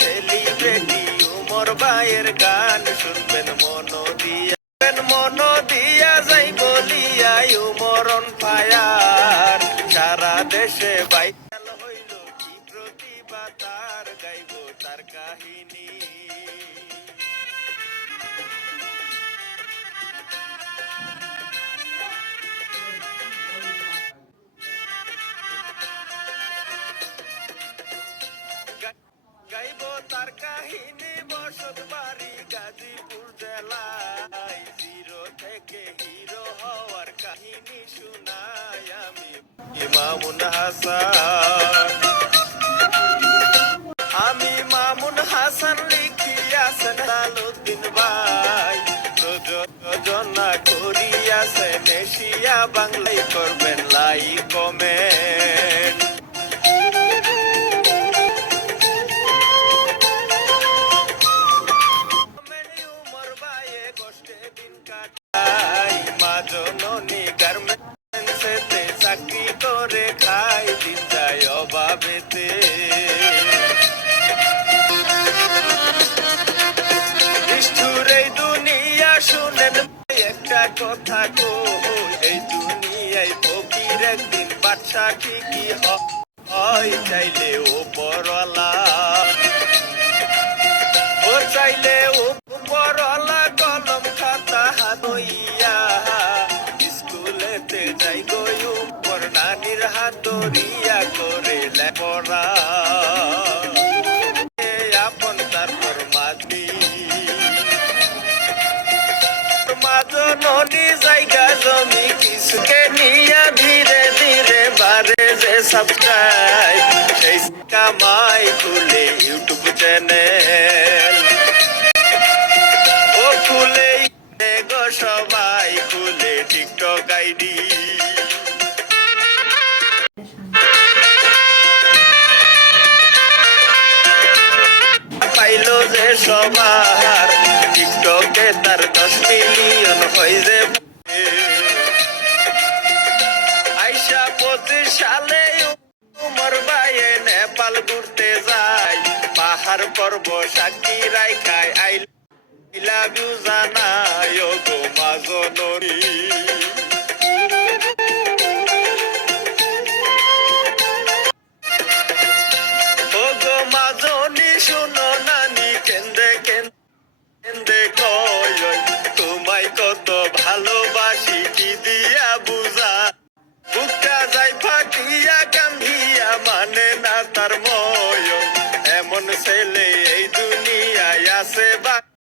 celebrity Umar ভাইয়ের গান শুনবেন মন দিয়া যাই বলিয়া উমরন ফায়ার সারা দেশে ভাইরাল হইল কি প্রতিভা তার গাইব তার কাহিনী গাইব তার কাহিনী বসত বাড়ি গাজীপুর জেলায় জিরো থেকে হিরো হওয়ার কাহিনী শুনাই আমি মামুন হাসান লিখিয়াছেন লালুদ্দিন ভাই প্রযোজনা করিয়াছেন এশিয়া বাংলায় করবেন লাইক কমেন্ট জননী গার্মেন্টসেতে চাকরি করে খাই দিন যায় অভাবেতে নিষ্ঠুর এই দুনিয়া শুনেন একটা কথা কই এই দুনিয়ায় ফকির একদিন বাদশা ঠিকই হয় চাইলে উপরওয়ালা ও চাইলে উপরওয়ালা কলম খাতা হাতইয়া স্কুলেতে যাই গই উপর নানির হাত ধরিয়া করে লেপরা আপন তারপর মাজননি জায়গা জমি কিছুকে নিয়া ধীরে ধীরে বারে যে সাবস্ক্রাইব সেই কামাই খুলে ইউটিউব চ্যানেল ও খুলে গো সবাই খুলে টিকটক আইডি পাইলো যে সবার টিকটকে তার 10 মিলিয়ন হয়ে যে আইসা 25 সালে উমর ভাইয়ে নেপাল ঘুরতে যায় পাহাড় পর্বত সাক্ষী রাইখায় আই লাভ ইউ জানাই গো মাজননি ও গো মাজনি শুনো নানি কেন্দে কেন্দে কয় তোমায় কত ভালোবাসি কি দিয়া বুঝা বুকটা যাই ফাটিয়া কান্দিয়া মানে না তার মন